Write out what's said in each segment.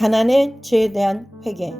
가난의 죄에 대한 회개.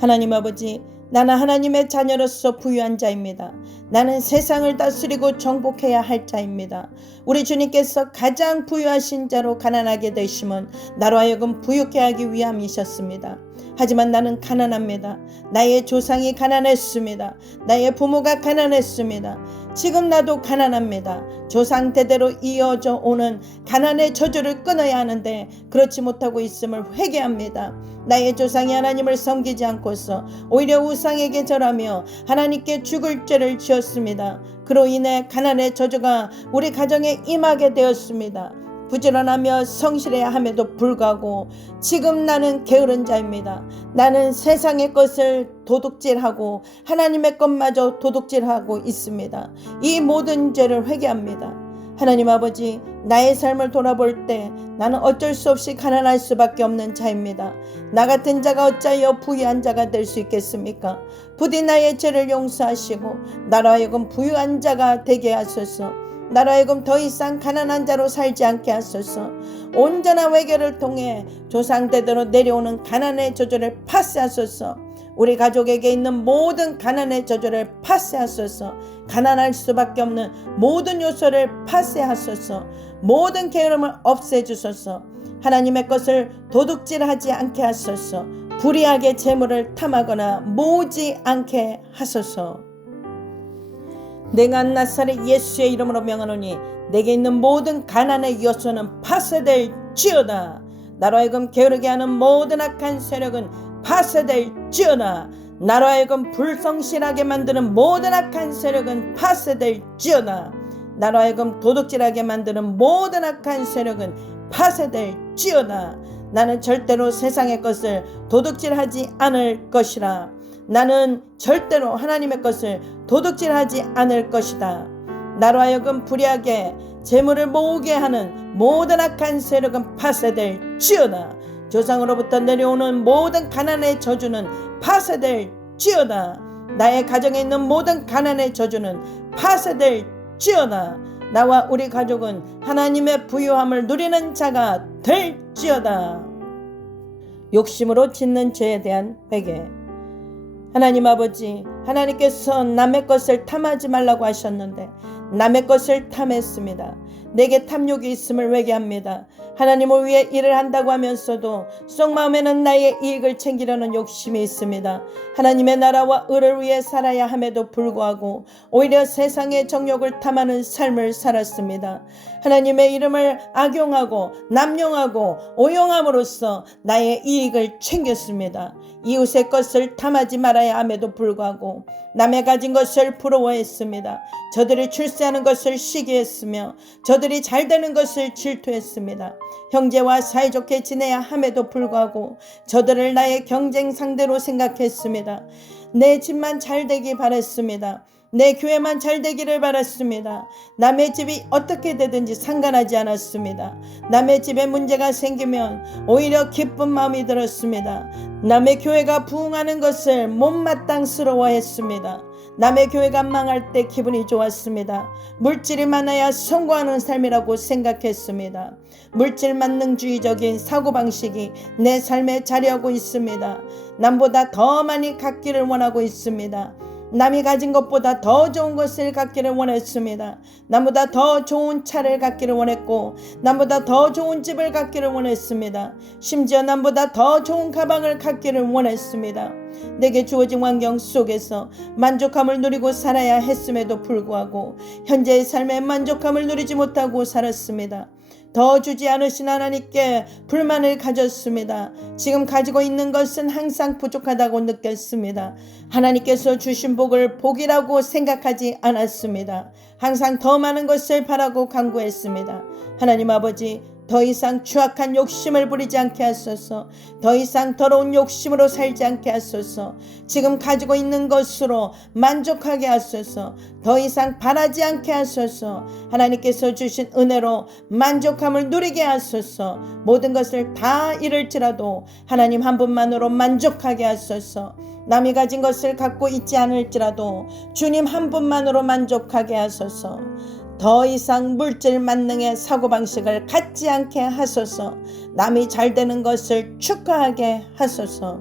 하나님 아버지, 나는 하나님의 자녀로서 부유한 자입니다. 나는 세상을 다스리고 정복해야 할 자입니다. 우리 주님께서 가장 부유하신 자로 가난하게 되심은 나로 하여금 부유케 하기 위함이셨습니다. 하지만 나는 가난합니다. 나의 조상이 가난했습니다. 나의 부모가 가난했습니다. 지금 나도 가난합니다. 조상 대대로 이어져 오는 가난의 저주를 끊어야 하는데 그렇지 못하고 있음을 회개합니다. 나의 조상이 하나님을 섬기지 않고서 오히려 우상에게 절하며 하나님께 죽을 죄를 지었습니다. 그로 인해 가난의 저주가 우리 가정에 임하게 되었습니다. 부지런하며 성실해야 함에도 불구하고 지금 나는 게으른 자입니다. 나는 세상의 것을 도둑질하고 하나님의 것마저 도둑질하고 있습니다. 이 모든 죄를 회개합니다. 하나님 아버지, 나의 삶을 돌아볼 때 나는 어쩔 수 없이 가난할 수밖에 없는 자입니다. 나 같은 자가 어찌하여 부유한 자가 될 수 있겠습니까? 부디 나의 죄를 용서하시고 나로 하여금 부유한 자가 되게 하소서. 나로 하여금 더 이상 가난한 자로 살지 않게 하소서. 온전한 회개를 통해 조상대대로 내려오는 가난의 저주를 파쇄하소서. 우리 가족에게 있는 모든 가난의 저주를 파쇄하소서. 가난할 수밖에 없는 모든 요소를 파쇄하소서. 모든 게으름을 없애주소서. 하나님의 것을 도둑질하지 않게 하소서. 불의하게 재물을 탐하거나 모으지 않게 하소서. 내가 나사렛 예수의 이름으로 명하노니 내게 있는 모든 가난의 요소는 파쇄될지어다. 나로 하여금 게으르게 하는 모든 악한 세력은 파쇄될지어다. 나로 하여금 불성실하게 만드는 모든 악한 세력은 파쇄될지어다. 나로 하여금 도둑질하게 만드는 모든 악한 세력은 파쇄될지어다. 나는 절대로 세상의 것을 도둑질하지 않을 것이라. 나는 절대로 하나님의 것을 도둑질하지 않을 것이다. 나로 하여금 불의하게 재물을 모으게 하는 모든 악한 세력은 파쇄될지어다. 조상으로부터 내려오는 모든 가난의 저주는 파쇄될지어다. 나의 가정에 있는 모든 가난의 저주는 파쇄될지어다. 나와 우리 가족은 하나님의 부유함을 누리는 자가 될지어다. 욕심으로 짓는 죄에 대한 회개. 하나님 아버지, 하나님께서 남의 것을 탐하지 말라고 하셨는데 남의 것을 탐했습니다. 내게 탐욕이 있음을 회개합니다. 하나님을 위해 일을 한다고 하면서도 속마음에는 나의 이익을 챙기려는 욕심이 있습니다. 하나님의 나라와 의를 위해 살아야 함에도 불구하고 오히려 세상의 정욕을 탐하는 삶을 살았습니다. 하나님의 이름을 악용하고 남용하고 오용함으로써 나의 이익을 챙겼습니다. 이웃의 것을 탐하지 말아야 함에도 불구하고 남의 가진 것을 부러워했습니다. 저들이 출세하는 것을 시기했으며 저들이 잘되는 것을 질투했습니다. 형제와 사이좋게 지내야 함에도 불구하고 저들을 나의 경쟁 상대로 생각했습니다. 내 집만 잘되기 바랬습니다. 내 교회만 잘되기를 바랐습니다. 남의 집이 어떻게 되든지 상관하지 않았습니다. 남의 집에 문제가 생기면 오히려 기쁜 마음이 들었습니다. 남의 교회가 부흥하는 것을 못마땅스러워했습니다. 남의 교회가 망할 때 기분이 좋았습니다. 물질이 많아야 성공하는 삶이라고 생각했습니다. 물질 만능주의적인 사고방식이 내 삶에 자리하고 있습니다. 남보다 더 많이 갖기를 원하고 있습니다. 남이 가진 것보다 더 좋은 것을 갖기를 원했습니다. 남보다 더 좋은 차를 갖기를 원했고 남보다 더 좋은 집을 갖기를 원했습니다. 심지어 남보다 더 좋은 가방을 갖기를 원했습니다. 내게 주어진 환경 속에서 만족함을 누리고 살아야 했음에도 불구하고 현재의 삶에 만족함을 누리지 못하고 살았습니다. 더 주지 않으신 하나님께 불만을 가졌습니다. 지금 가지고 있는 것은 항상 부족하다고 느꼈습니다. 하나님께서 주신 복을 복이라고 생각하지 않았습니다. 항상 더 많은 것을 바라고 간구했습니다. 하나님 아버지, 더 이상 추악한 욕심을 부리지 않게 하소서. 더 이상 더러운 욕심으로 살지 않게 하소서. 지금 가지고 있는 것으로 만족하게 하소서. 더 이상 바라지 않게 하소서. 하나님께서 주신 은혜로 만족함을 누리게 하소서. 모든 것을 다 잃을지라도 하나님 한 분만으로 만족하게 하소서. 남이 가진 것을 갖고 있지 않을지라도 주님 한 분만으로 만족하게 하소서. 더 이상 물질 만능의 사고방식을 갖지 않게 하소서. 남이 잘 되는 것을 축하하게 하소서.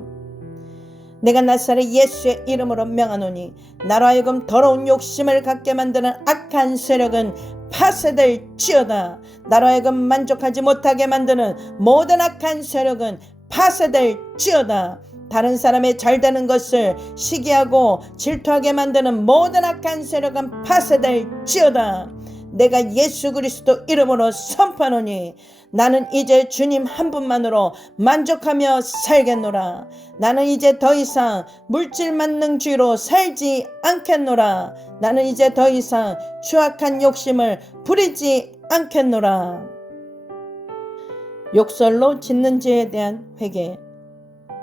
내가 나사렛 예수의 이름으로 명하노니 나로 하여금 더러운 욕심을 갖게 만드는 악한 세력은 파쇄될지어다. 나로 하여금 만족하지 못하게 만드는 모든 악한 세력은 파쇄될지어다. 다른 사람의 잘 되는 것을 시기하고 질투하게 만드는 모든 악한 세력은 파쇄될지어다. 내가 예수 그리스도 이름으로 선포하노니 나는 이제 주님 한 분만으로 만족하며 살겠노라. 나는 이제 더 이상 물질 만능주의로 살지 않겠노라. 나는 이제 더 이상 추악한 욕심을 부리지 않겠노라. 욕설로 짓는 죄에 대한 회개.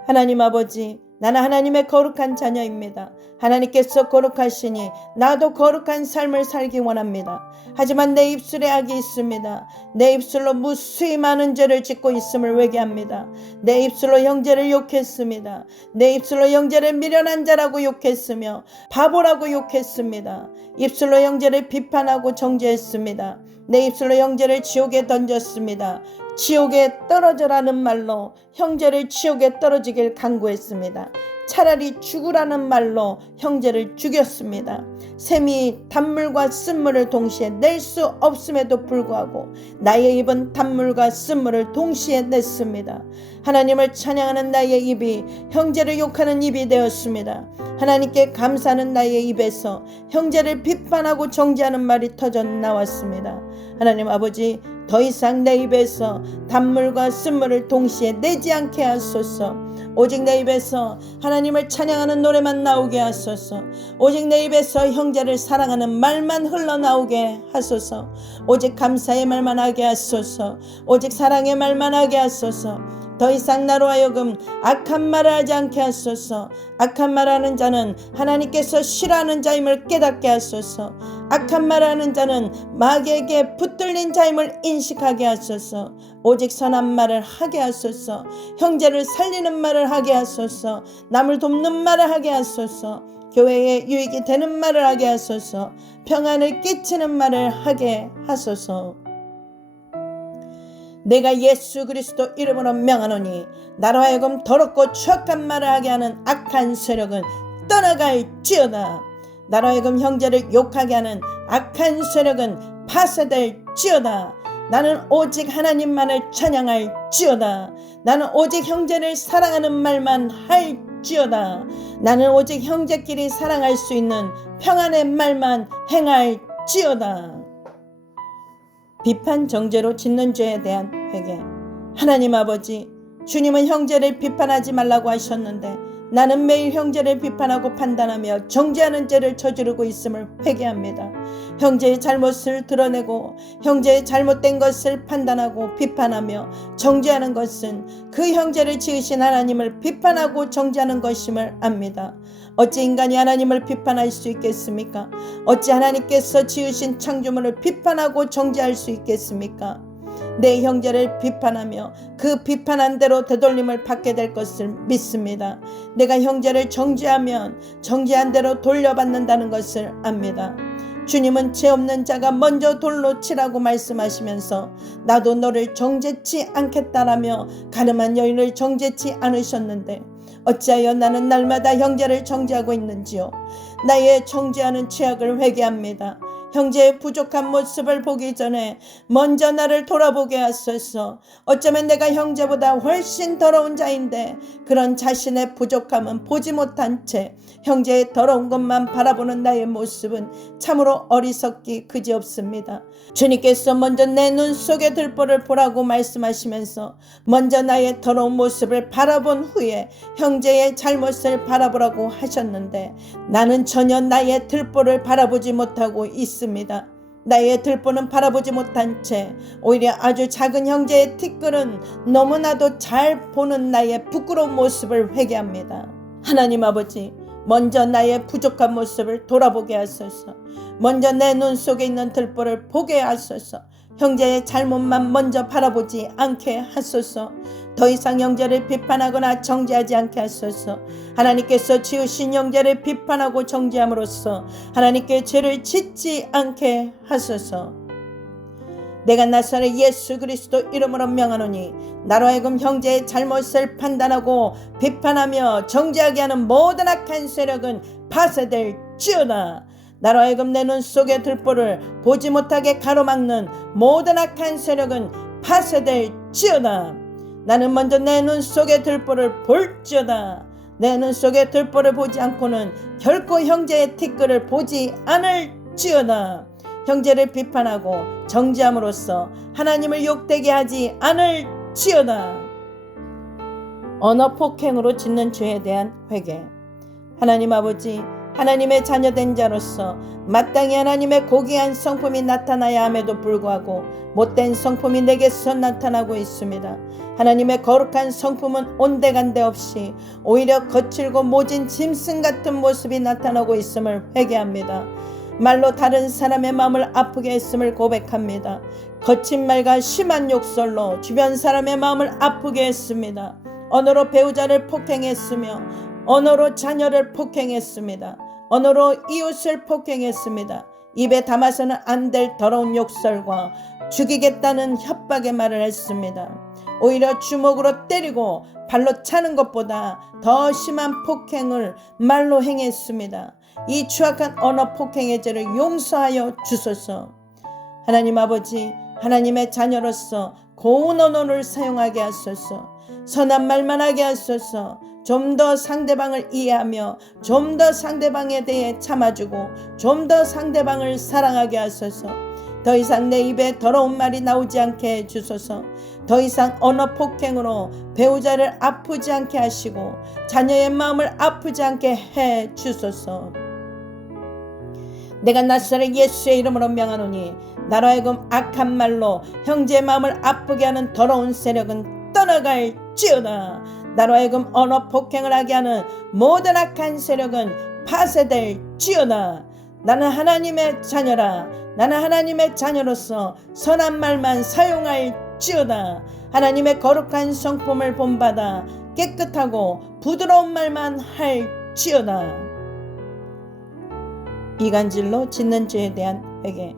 하나님 아버지, 나는 하나님의 거룩한 자녀입니다. 하나님께서 거룩하시니 나도 거룩한 삶을 살기 원합니다. 하지만 내 입술에 악이 있습니다. 내 입술로 무수히 많은 죄를 짓고 있음을 회개합니다. 내 입술로 형제를 욕했습니다. 내 입술로 형제를 미련한 자라고 욕했으며 바보라고 욕했습니다. 입술로 형제를 비판하고 정죄했습니다. 내 입술로 형제를 지옥에 던졌습니다. 지옥에 떨어져라는 말로 형제를 지옥에 떨어지길 간구했습니다. 차라리 죽으라는 말로 형제를 죽였습니다. 샘이 단물과 쓴물을 동시에 낼 수 없음에도 불구하고 나의 입은 단물과 쓴물을 동시에 냈습니다. 하나님을 찬양하는 나의 입이 형제를 욕하는 입이 되었습니다. 하나님께 감사하는 나의 입에서 형제를 비판하고 정죄하는 말이 터져 나왔습니다. 하나님 아버지, 더 이상 내 입에서 단물과 쓴물을 동시에 내지 않게 하소서. 오직 내 입에서 하나님을 찬양하는 노래만 나오게 하소서. 오직 내 입에서 형제를 사랑하는 말만 흘러나오게 하소서. 오직 감사의 말만 하게 하소서. 오직 사랑의 말만 하게 하소서. 더 이상 나로 하여금 악한 말을 하지 않게 하소서. 악한 말하는 자는 하나님께서 싫어하는 자임을 깨닫게 하소서. 악한 말하는 자는 마귀에게 붙들린 자임을 인식하게 하소서. 오직 선한 말을 하게 하소서. 형제를 살리는 말을 하게 하소서. 남을 돕는 말을 하게 하소서. 교회에 유익이 되는 말을 하게 하소서. 평안을 끼치는 말을 하게 하소서. 내가 예수 그리스도 이름으로 명하노니 나로 하여금 더럽고 추악한 말을 하게 하는 악한 세력은 떠나갈지어다. 나로 하여금 형제를 욕하게 하는 악한 세력은 파쇄될지어다. 나는 오직 하나님만을 찬양할지어다. 나는 오직 형제를 사랑하는 말만 할지어다. 나는 오직 형제끼리 사랑할 수 있는 평안의 말만 행할지어다. 비판 정죄로 짓는 죄에 대한 회개. 하나님 아버지, 주님은 형제를 비판하지 말라고 하셨는데 나는 매일 형제를 비판하고 판단하며 정죄하는 죄를 저지르고 있음을 회개합니다. 형제의 잘못을 드러내고 형제의 잘못된 것을 판단하고 비판하며 정죄하는 것은 그 형제를 지으신 하나님을 비판하고 정죄하는 것임을 압니다. 어찌 인간이 하나님을 비판할 수 있겠습니까? 어찌 하나님께서 지으신 창조물을 비판하고 정죄할 수 있겠습니까? 내 형제를 비판하며 그 비판한 대로 되돌림을 받게 될 것을 믿습니다. 내가 형제를 정죄하면 정죄한 대로 돌려받는다는 것을 압니다. 주님은 죄 없는 자가 먼저 돌로 치라고 말씀하시면서 나도 너를 정죄치 않겠다라며 가늠한 여인을 정죄치 않으셨는데 어찌하여 나는 날마다 형제를 정죄하고 있는지요. 나의 정죄하는 죄악을 회개합니다. 형제의 부족한 모습을 보기 전에 먼저 나를 돌아보게 하소서. 어쩌면 내가 형제보다 훨씬 더러운 자인데 그런 자신의 부족함은 보지 못한 채 형제의 더러운 것만 바라보는 나의 모습은 참으로 어리석기 그지없습니다. 주님께서 먼저 내 눈 속의 들보를 보라고 말씀하시면서 먼저 나의 더러운 모습을 바라본 후에 형제의 잘못을 바라보라고 하셨는데 나는 전혀 나의 들보를 바라보지 못하고 있습니다. 나의 들보는 바라보지 못한 채 오히려 아주 작은 형제의 티끌은 너무나도 잘 보는 나의 부끄러운 모습을 회개합니다. 하나님 아버지, 먼저 나의 부족한 모습을 돌아보게 하소서. 먼저 내 눈 속에 있는 들보를 보게 하소서. 형제의 잘못만 먼저 바라보지 않게 하소서. 더 이상 형제를 비판하거나 정죄하지 않게 하소서. 하나님께서 지으신 형제를 비판하고 정죄함으로써 하나님께 죄를 짓지 않게 하소서. 내가 나사렛 예수 그리스도 이름으로 명하노니 나로 하여금 형제의 잘못을 판단하고 비판하며 정죄하게 하는 모든 악한 세력은 파쇄될지어다. 나로 하여금 내 눈 속의 들보를 보지 못하게 가로막는 모든 악한 세력은 파쇄될지어다. 나는 먼저 내 눈 속의 들보를 볼지어다. 내 눈 속의 들보를 보지 않고는 결코 형제의 티끌을 보지 않을지어다. 형제를 비판하고 정죄함으로써 하나님을 욕되게 하지 않을지어다. 언어 폭행으로 짓는 죄에 대한 회개. 하나님 아버지, 하나님의 자녀된 자로서 마땅히 하나님의 고귀한 성품이 나타나야 함에도 불구하고 못된 성품이 내게서 나타나고 있습니다. 하나님의 거룩한 성품은 온데간데 없이 오히려 거칠고 모진 짐승 같은 모습이 나타나고 있음을 회개합니다. 말로 다른 사람의 마음을 아프게 했음을 고백합니다. 거친 말과 심한 욕설로 주변 사람의 마음을 아프게 했습니다. 언어로 배우자를 폭행했으며 언어로 자녀를 폭행했습니다. 언어로 이웃을 폭행했습니다. 입에 담아서는 안 될 더러운 욕설과 죽이겠다는 협박의 말을 했습니다. 오히려 주먹으로 때리고 발로 차는 것보다 더 심한 폭행을 말로 행했습니다. 이 추악한 언어 폭행의 죄를 용서하여 주소서. 하나님 아버지, 하나님의 자녀로서 고운 언어를 사용하게 하소서. 선한 말만 하게 하소서. 좀 더 상대방을 이해하며 좀 더 상대방에 대해 참아주고 좀 더 상대방을 사랑하게 하소서. 더 이상 내 입에 더러운 말이 나오지 않게 해주소서. 더 이상 언어 폭행으로 배우자를 아프지 않게 하시고 자녀의 마음을 아프지 않게 해주소서. 내가 나사렛 예수의 이름으로 명하노니 나로 하여금 악한 말로 형제의 마음을 아프게 하는 더러운 세력은 떠나갈지어다. 나로 하여금 언어 폭행을 하게 하는 모든 악한 세력은 파쇄될지어다. 나는 하나님의 자녀라. 나는 하나님의 자녀로서 선한 말만 사용할지어다. 하나님의 거룩한 성품을 본받아 깨끗하고 부드러운 말만 할지어다. 이간질로 짓는 죄에 대한 회개.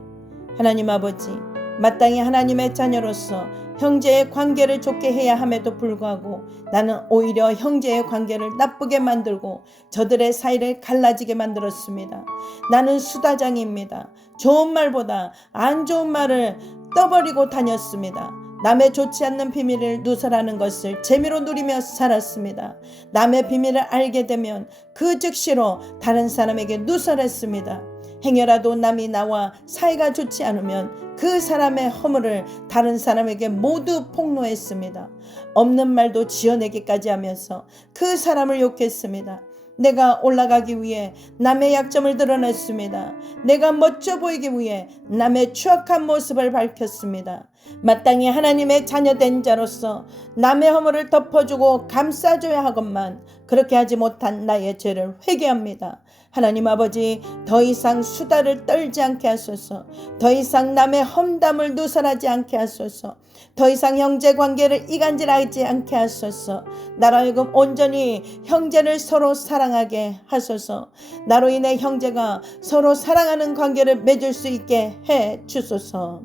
하나님 아버지, 마땅히 하나님의 자녀로서 형제의 관계를 좋게 해야 함에도 불구하고 나는 오히려 형제의 관계를 나쁘게 만들고 저들의 사이를 갈라지게 만들었습니다. 나는 수다장입니다. 좋은 말보다 안 좋은 말을 떠버리고 다녔습니다. 남의 좋지 않는 비밀을 누설하는 것을 재미로 누리며 살았습니다. 남의 비밀을 알게 되면 그 즉시로 다른 사람에게 누설했습니다. 행여라도 남이 나와 사이가 좋지 않으면 그 사람의 허물을 다른 사람에게 모두 폭로했습니다. 없는 말도 지어내기까지 하면서 그 사람을 욕했습니다. 내가 올라가기 위해 남의 약점을 드러냈습니다. 내가 멋져 보이기 위해 남의 추악한 모습을 밝혔습니다. 마땅히 하나님의 자녀된 자로서 남의 허물을 덮어주고 감싸줘야 하건만 그렇게 하지 못한 나의 죄를 회개합니다. 하나님 아버지, 더 이상 수다를 떨지 않게 하소서. 더 이상 남의 험담을 누설하지 않게 하소서. 더 이상 형제 관계를 이간질하지 않게 하소서. 나로 하여금 온전히 형제를 서로 사랑하게 하소서. 나로 인해 형제가 서로 사랑하는 관계를 맺을 수 있게 해 주소서.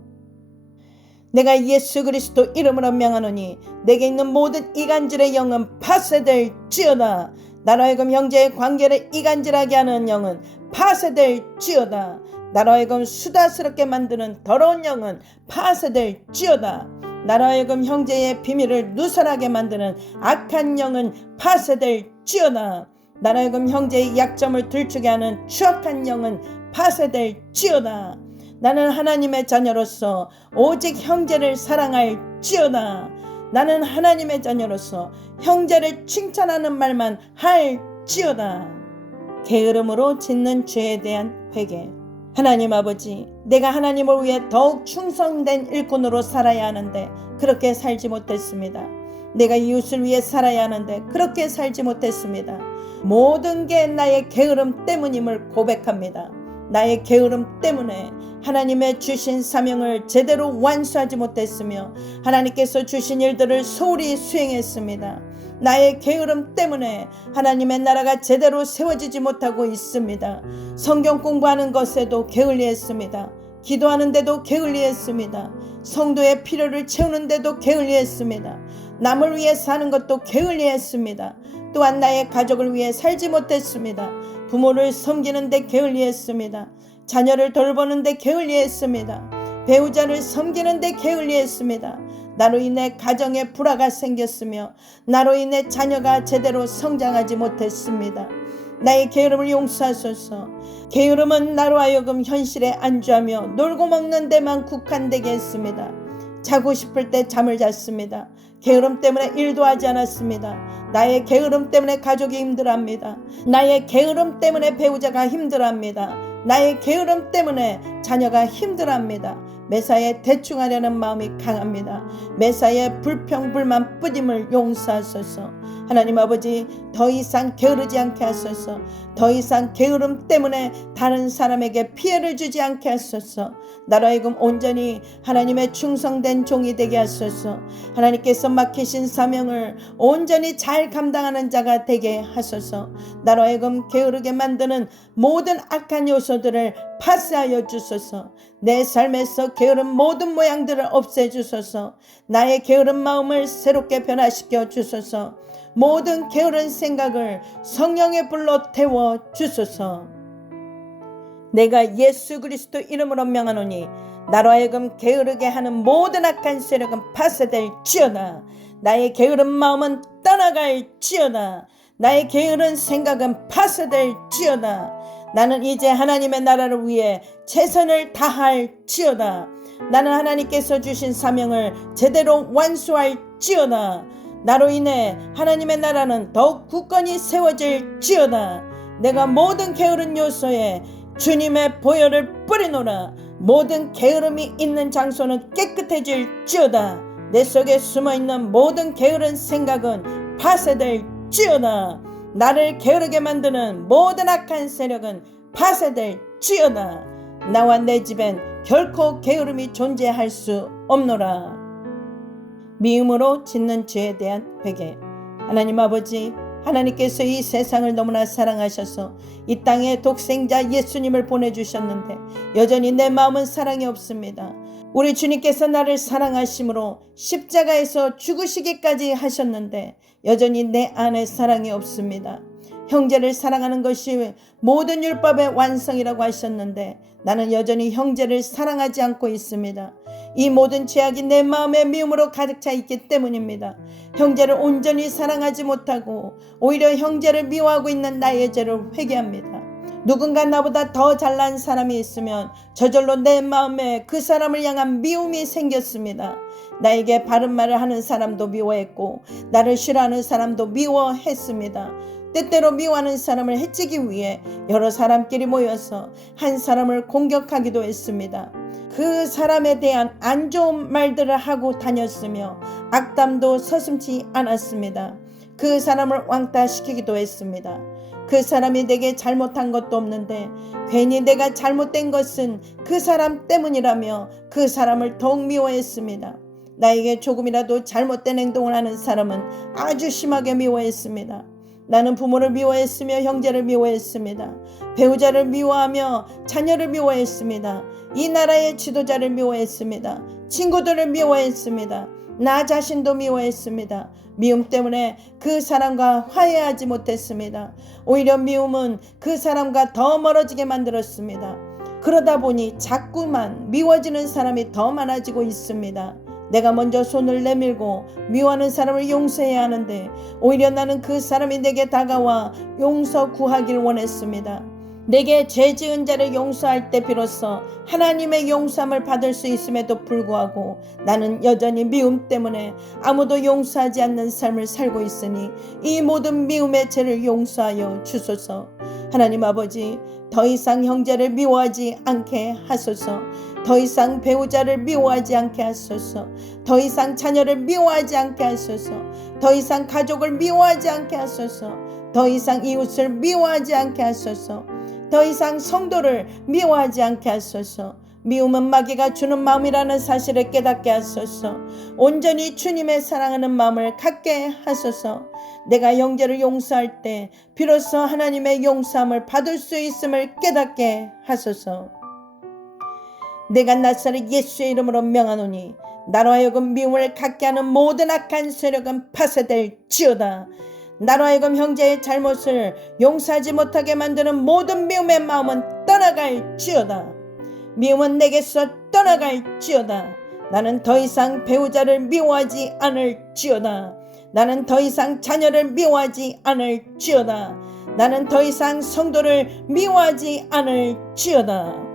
내가 예수 그리스도 이름으로 명하노니 내게 있는 모든 이간질의 영은 파쇄될지어다. 나로 하여금 형제의 관계를 이간질하게 하는 영은 파쇄될지어다. 나로 하여금 수다스럽게 만드는 더러운 영은 파쇄될지어다. 나로 하여금 형제의 비밀을 누설하게 만드는 악한 영은 파쇄될지어다. 나로 하여금 형제의 약점을 들추게 하는 추악한 영은 파쇄될지어다. 나는 하나님의 자녀로서 오직 형제를 사랑할지어다. 나는 하나님의 자녀로서 형제를 칭찬하는 말만 할지어다. 게으름으로 짓는 죄에 대한 회개. 하나님 아버지, 내가 하나님을 위해 더욱 충성된 일꾼으로 살아야 하는데 그렇게 살지 못했습니다. 내가 이웃을 위해 살아야 하는데 그렇게 살지 못했습니다. 모든 게 나의 게으름 때문임을 고백합니다. 나의 게으름 때문에 하나님의 주신 사명을 제대로 완수하지 못했으며 하나님께서 주신 일들을 소홀히 수행했습니다. 나의 게으름 때문에 하나님의 나라가 제대로 세워지지 못하고 있습니다. 성경 공부하는 것에도 게을리했습니다. 기도하는데도 게을리했습니다. 성도의 필요를 채우는데도 게을리했습니다. 남을 위해 사는 것도 게을리했습니다. 또한 나의 가족을 위해 살지 못했습니다. 부모를 섬기는데 게을리했습니다. 자녀를 돌보는데 게을리했습니다. 배우자를 섬기는데 게을리했습니다. 나로 인해 가정에 불화가 생겼으며 나로 인해 자녀가 제대로 성장하지 못했습니다. 나의 게으름을 용서하소서. 게으름은 나로 하여금 현실에 안주하며 놀고 먹는 데만 국한되게 했습니다. 자고 싶을 때 잠을 잤습니다. 게으름 때문에 일도 하지 않았습니다. 나의 게으름 때문에 가족이 힘들어합니다. 나의 게으름 때문에 배우자가 힘들어합니다. 나의 게으름 때문에 자녀가 힘들어합니다. 매사에 대충하려는 마음이 강합니다. 매사에 불평, 불만, 뿌짐을 용서하소서. 하나님 아버지, 더 이상 게으르지 않게 하소서. 더 이상 게으름 때문에 다른 사람에게 피해를 주지 않게 하소서. 나로 하여금 온전히 하나님의 충성된 종이 되게 하소서. 하나님께서 맡기신 사명을 온전히 잘 감당하는 자가 되게 하소서. 나로 하여금 게으르게 만드는 모든 악한 요소들을 파쇄하여 주소서. 내 삶에서 게으른 모든 모양들을 없애주소서. 나의 게으른 마음을 새롭게 변화시켜 주소서. 모든 게으른 생각을 성령의 불로 태워 주소서. 내가 예수 그리스도 이름으로 명하노니 나로 하여금 게으르게 하는 모든 악한 세력은 파쇄될지어다. 나의 게으른 마음은 떠나갈지어다. 나의 게으른 생각은 파쇄될지어다. 나는 이제 하나님의 나라를 위해 최선을 다할지어다. 나는 하나님께서 주신 사명을 제대로 완수할지어다. 나로 인해 하나님의 나라는 더욱 굳건히 세워질지어다. 내가 모든 게으른 요소에 주님의 보혈을 뿌리노라. 모든 게으름이 있는 장소는 깨끗해질지어다. 내 속에 숨어있는 모든 게으른 생각은 파쇄될지어다. 나를 게으르게 만드는 모든 악한 세력은 파쇄될지어다. 나와 내 집엔 결코 게으름이 존재할 수 없노라. 미움으로 짓는 죄에 대한 회개. 하나님 아버지, 하나님께서 이 세상을 너무나 사랑하셔서 이 땅에 독생자 예수님을 보내주셨는데 여전히 내 마음은 사랑이 없습니다. 우리 주님께서 나를 사랑하심으로 십자가에서 죽으시기까지 하셨는데 여전히 내 안에 사랑이 없습니다. 형제를 사랑하는 것이 모든 율법의 완성이라고 하셨는데 나는 여전히 형제를 사랑하지 않고 있습니다. 이 모든 죄악이 내 마음의 미움으로 가득 차 있기 때문입니다. 형제를 온전히 사랑하지 못하고 오히려 형제를 미워하고 있는 나의 죄를 회개합니다. 누군가 나보다 더 잘난 사람이 있으면 저절로 내 마음에 그 사람을 향한 미움이 생겼습니다. 나에게 바른 말을 하는 사람도 미워했고 나를 싫어하는 사람도 미워했습니다. 때때로 미워하는 사람을 해치기 위해 여러 사람끼리 모여서 한 사람을 공격하기도 했습니다. 그 사람에 대한 안 좋은 말들을 하고 다녔으며 악담도 서슴지 않았습니다. 그 사람을 왕따시키기도 했습니다. 그 사람이 내게 잘못한 것도 없는데 괜히 내가 잘못된 것은 그 사람 때문이라며 그 사람을 더욱 미워했습니다. 나에게 조금이라도 잘못된 행동을 하는 사람은 아주 심하게 미워했습니다. 나는 부모를 미워했으며 형제를 미워했습니다. 배우자를 미워하며 자녀를 미워했습니다. 이 나라의 지도자를 미워했습니다. 친구들을 미워했습니다. 나 자신도 미워했습니다. 미움 때문에 그 사람과 화해하지 못했습니다. 오히려 미움은 그 사람과 더 멀어지게 만들었습니다. 그러다 보니 자꾸만 미워지는 사람이 더 많아지고 있습니다. 내가 먼저 손을 내밀고 미워하는 사람을 용서해야 하는데 오히려 나는 그 사람이 내게 다가와 용서 구하길 원했습니다. 내게 죄 지은 자를 용서할 때 비로소 하나님의 용서함을 받을 수 있음에도 불구하고 나는 여전히 미움 때문에 아무도 용서하지 않는 삶을 살고 있으니 이 모든 미움의 죄를 용서하여 주소서. 하나님 아버지, 더 이상 형제를 미워하지 않게 하소서. 더 이상 배우자를 미워하지 않게 하소서. 더 이상 자녀를 미워하지 않게 하소서. 더 이상 가족을 미워하지 않게 하소서. 더 이상 이웃을 미워하지 않게 하소서. 더 이상 성도를 미워하지 않게 하소서. 미움은 마귀가 주는 마음이라는 사실을 깨닫게 하소서. 온전히 주님의 사랑하는 마음을 갖게 하소서. 내가 형제를 용서할 때 비로소 하나님의 용서함을 받을 수 있음을 깨닫게 하소서. 내가 나사렛 예수의 이름으로 명하노니 나로 하여금 미움을 갖게 하는 모든 악한 세력은 파쇄될지어다. 나로 하여금 형제의 잘못을 용서하지 못하게 만드는 모든 미움의 마음은 떠나갈지어다. 미움은 내게서 떠나갈지어다. 나는 더 이상 배우자를 미워하지 않을지어다. 나는 더 이상 자녀를 미워하지 않을지어다. 나는 더 이상 성도를 미워하지 않을지어다.